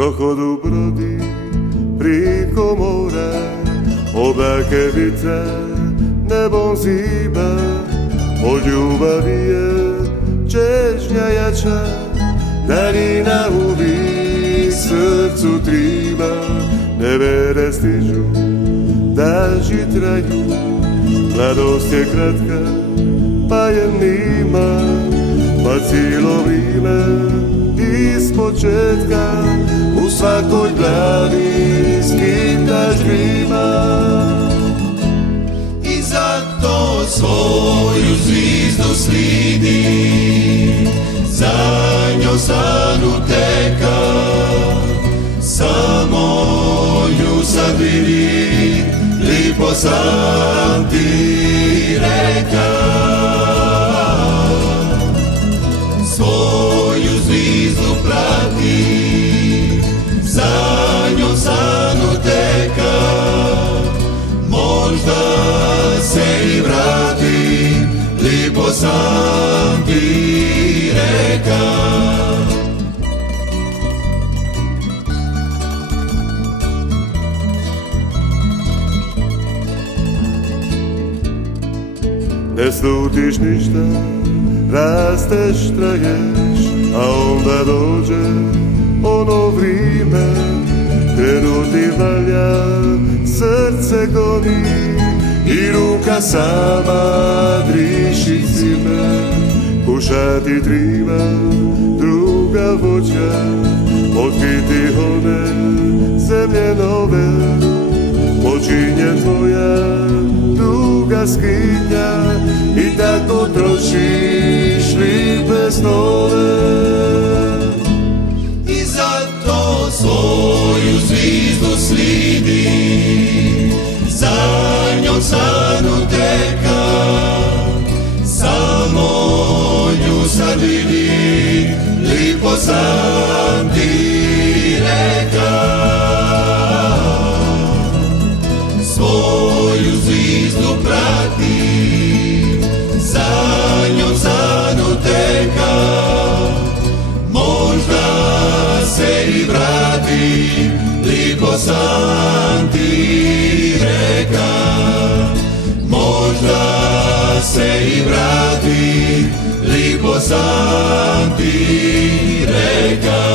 Prochodu brody priko mora, oblake vitre nebom zíba, od ljubavi je čežnja jača, danina uvijek srcu triba, nevere stižu, daži traju, mladost je kratka, pa je nima, pa cijelo vrijeme iz početka u svakoj glavi skitaš grima. I zato svoju zvizdu slidi, za njom san uteka, samo nju sad vidi, lipo sam ti reka. Svoju zvizdu prati, za njom san uteka, možda se i vrati, lipo sam ti reka. Ne slutiš ništa, rasteš, traješ, a onda dođe ono vrijeme, krenuti valja, srce goni i ruka sama driši zime. Kušati triba druga voća, otkriti one zemlje nove, počinje tvoja duga skitnja i tako trošiš lipe snove. I zato svoju zvizdu slidi, za njom san uteka, samo nju sad vidi, lipo sam ti reka. Svoju zvizdu prati, za njom san uteka, možda se i vrati, lipo sam ti reka. Možda se i vrati, lipo sam ti reka.